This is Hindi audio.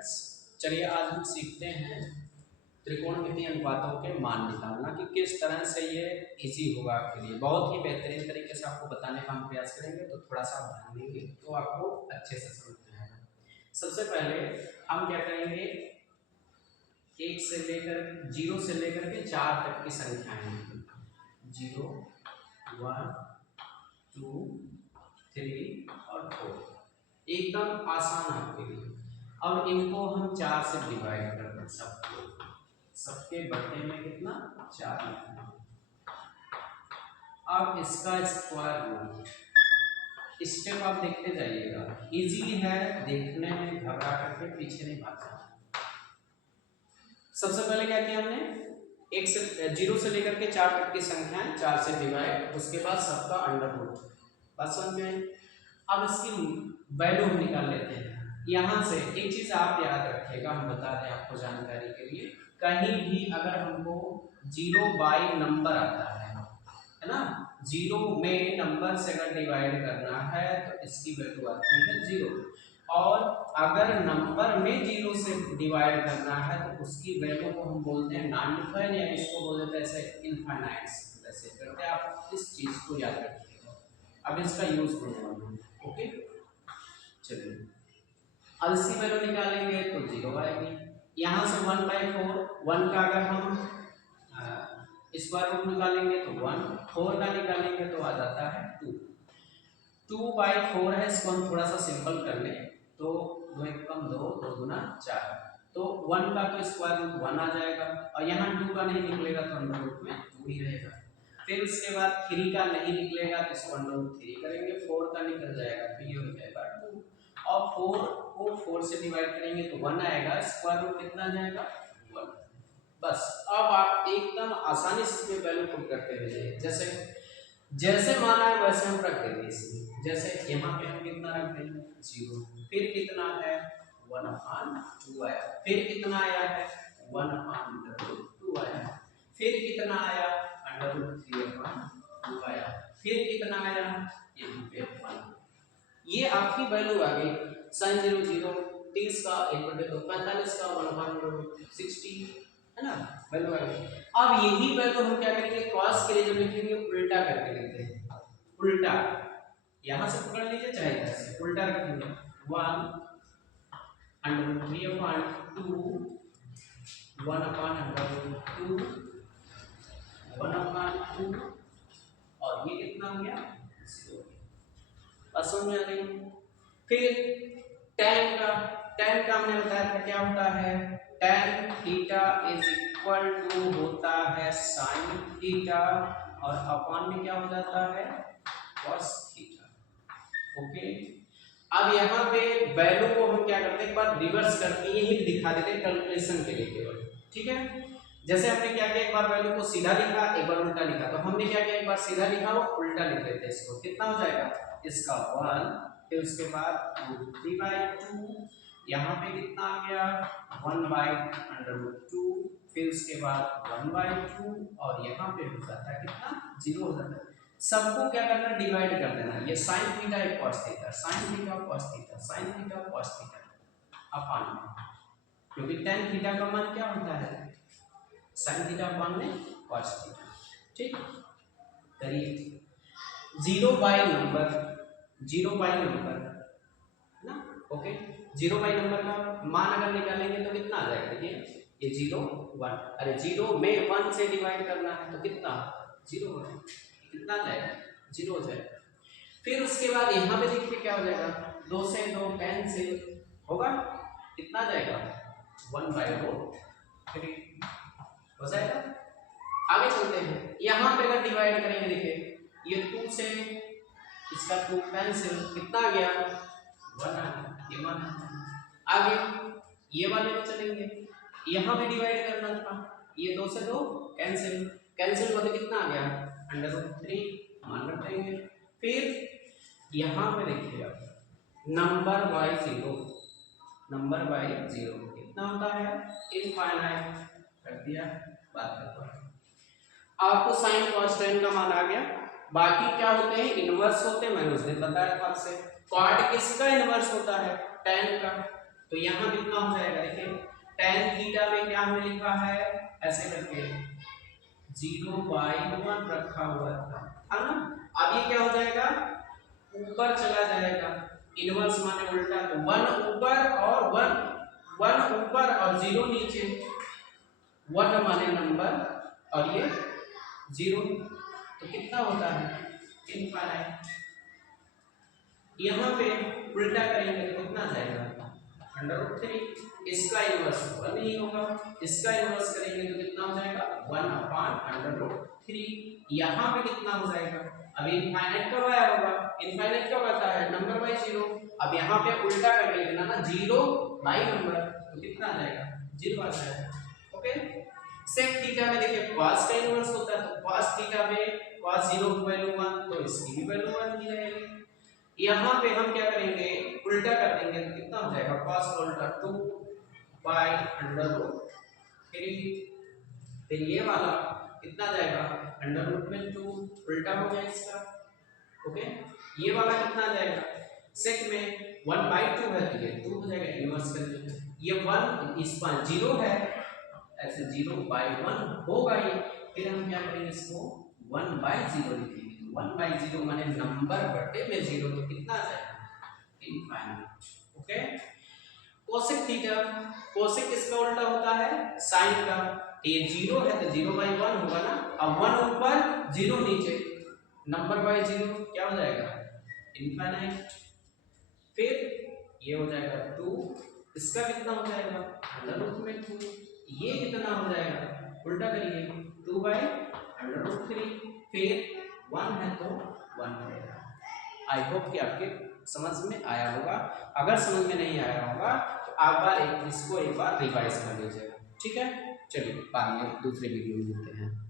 फ्रेंड्स, चलिए आज हम सीखते हैं त्रिकोणमितीय अनुपातों के मान निकालना कि किस तरह से ये इजी होगा आपके लिए। बहुत ही बेहतरीन तरीके से आपको बताने का हम प्रयास करेंगे, तो थोड़ा सा आप ध्यान देंगे तो आपको अच्छे से समझ में आएगा। सबसे पहले हम क्या करेंगे, 1 से लेकर 0 से लेकर के 4 तक की संख्याएं, 0 1 2 3 और 4, एकदम आसान आपके लिए। अब इनको हम 4 से डिवाइड करते हैं, सबके बटे में कितना 4 लिखना। अब इसका स्क्वायर रूट, स्टेप आप देखते जाइएगा, इजी है देखने में, घबरा करके पीछे नहीं भागना। सबसे पहले क्या किया हमने, 0 से लेकर के 4 तक की संख्याएं 4 से डिवाइड, उसके बाद सबका अंडर रूट। बात समझ में आई? अब इसकी वैल्यू हम निकाल लेते हैं। यहाँ से एक चीज आप याद रखिएगा, हम बता दें आपको जानकारी के लिए, कहीं भी अगर हमको 0 बाई नंबर आता है ना, 0 में नंबर से अगर डिवाइड करना है तो इसकी वैल्यू आती है 0, और अगर नंबर में 0 से डिवाइड करना है तो उसकी वैल्यू को हम बोलते हैं नॉन डिफाइन, या इसको बोल देते हैं ऐसे इनफाइनाइट वैसे करते हैं। आप इस चीज को याद रखिएगा, अब इसका यूज करने वाला हूं। ओके, चलिए अब इसकी वैल्यू निकालेंगे तो 0 आएगी। यहाँ से 1/4, 1 का अगर हम स्क्वायर रूट निकालेंगे तो 1, 4 का निकालेंगे तो आ जाता है 2, 2/4 है। इसको हम थोड़ा सा सिंपल कर लें तो 2 1 कम 2, 2 दूना 4, तो 1 का तो स्क्वायर रूट 1 आ जाएगा, और यहाँ 2 का नहीं निकलेगा तो अंडर रूट में 2 ही रहेगा। फिर उसके बाद 3 का नहीं निकलेगा तो इसको अंडर रूट 3 करेंगे, 4 का निकल जाएगा तो ये हो जाएगा 2, और 4 को 4 से डिवाइड करेंगे तो 1 आएगा, स्क्वायर रूट कितना आ जाएगा 1। बस अब आप एकदम आसानी से इसमें वैल्यू पुट करते रहिए, जैसे जैसे माना है वैसे हम रख देंगे इसमें। जैसे यहाँ पे हम कितना रख देंगे 0, फिर कितना है 1/2 आया, फिर कितना आया है 1/√2 आया, फिर कितना आया √3/2 आया, फिर कितना आया यहाँ पे 1। ये आपकी वैल्यू आ गई sin 0 0, 30 का 1/2, 45 का 1/60, है ना, वैल्यू आ गई। अब यही वैल्यू हम क्या करेंगे, cos के लिए जब लिखेंगे उल्टा करके लिखते हैं, उल्टा यहां से पकड़ लीजिए चाहे इधर से उल्टा रखेंगे, 1/3/2 1/√2 1/2, और ये कितना हो गया 0। असम में आ गई। फिर tan का हमने बताया था क्या होता है, tan theta is equal to होता है sin थीटा, और अपॉन में क्या हो जाता है cos थीटा। ओके, अब यहाँ पे वैल्यू को हम क्या करते हैं, एक बार रिवर्स करके यही दिखा देते हैं कैलकुलेशन के लिए केवल, ठीक है। जैसे हमने क्या किया, एक बार वैल्यू को सीधा लिखा, एक बार उल्टा लिखा, तो हमने क्या किया, एक बार सीधा लिखा वो उल्टा लिख लेते हैं, इसको कितना हो जाएगा इसका 1, फिर उसके बाद √3/2, यहाँ पे कितना आ गया 1/√2, फिर उसके बाद 1/2, और यहाँ पे हो जाता है कितना 0 हो जाता है। सबको क्या करना, डिवाइड कर देना, ये sin थीटा है cos theta, sin theta cos theta, sin theta cos theta upon में, क्योंकि tan थीटा का मान क्या होता है sin थीटा अपॉन में cos थीटा। ठीक, करिए 0 बाई नंबर, 0 बाई नंबर ना, ओके, 0 बाई नंबर का मान अगर निकालेंगे तो कितना आ जाएगा, देखिए ये 0 1, अरे 0 में 1 से डिवाइड करना है तो कितना 0 है, कितना जाएगा 0 हो जाएगा। फिर उसके बाद यहाँ पे देखिए क्या हो जाएगा, 2 से 2 कैंसिल होगा, कितना जाएगा 1/√3 हो जाएगा। आगे चलते हैं, यहाँ पे अगर डिवाइड करेंगे, देखिए ये 2 से इसका 2 कैंसिल, कितना आ गया 1 आ गया, ये 1 आगे ये वाले में चलेंगे, यहाँ भी डिवाइड करना था, ये 2 से 2 कैंसिल, कैंसिल मतलब कितना आ गया √3 मान रख देंगे। फिर यहाँ पे देखिए नंबर बाई 0, नंबर बाई 0 कितना होता है इनफाइनाइट, कर दिया, बात करते हैं। आपको sin cos tan का मान आ गया। बाकी क्या होते हैं, इनवर्स होते हैं, मैंने उस दिन बताया था आपसे। cot किसका इनवर्स होता है, tan का, तो यहाँ कितना हो जाएगा, देखिए tan थीटा में क्या हमने लिखा है ऐसे करके 0/1 रखा हुआ था, है ना। अब ये क्या हो जाएगा, ऊपर चला जाएगा, इनवर्स माने उल्टा, तो 1 ऊपर और 1 ऊपर और 0 नीचे, 1 माने नंबर और ये 0, तो कितना होता है इनफाइनाइट। यहाँ पे उल्टा करेंगे तो कितना जाएगा √3, इसका इनवर्स 1 ही होगा, इसका इनवर्स करेंगे तो कितना हो जाएगा 1/√3। यहाँ पे कितना हो जाएगा, अभी इनफाइनाइट कब आया होगा, इनफाइनाइट कब आता है नंबर बाई 0, अब यहाँ पे उल्टा करके लिखना ना 0 बाई नंबर, तो कितना आ जाएगा 0 आ जाएगा। ओके, सेक थीटा में देखिए cos का इनवर्स होता है, तो cos थीटा में cos 0 की वैल्यू 1, तो इसकी भी वैल्यू 1 ही रहेगी। यहाँ पे हम क्या करेंगे, उल्टा कर देंगे तो कितना हो जाएगा cos का उल्टा 2/√3, फिर ये वाला कितना जाएगा √2, उल्टा हो गया इसका। ओके, ये वाला कितना जाएगा, सेक में 1/2 है तो ये 2 हो जाएगा, इनवर्स कर देंगे, ये 1 इस पर 0 है ऐसे 0/1 होगा ये, फिर हम क्या करेंगे इसको 1/0 लिखेंगे, 1/0 माने नंबर बटे में 0, तो कितना आ जाएगा infinite. Okay, cosec theta, cosec इसका उल्टा होता है साइन का, ये 0 है तो 0/1 होगा ना, अब 1 ऊपर 0 नीचे, नंबर बाय 0 क्या हो जाएगा इनफाइनाइट, फिर ये हो जाएगा 2, इसका कितना हो जाएगा √2, ये कितना हो जाएगा उल्टा करिए 2/√3, फिर 1 है तो 1 रहेगा। आई होप कि आपके समझ में आया होगा, अगर समझ में नहीं आया होगा तो आप इसको एक बार रिवाइज कर लीजिएगा, ठीक है। चलिए बाद में दूसरे वीडियो में मिलते हैं।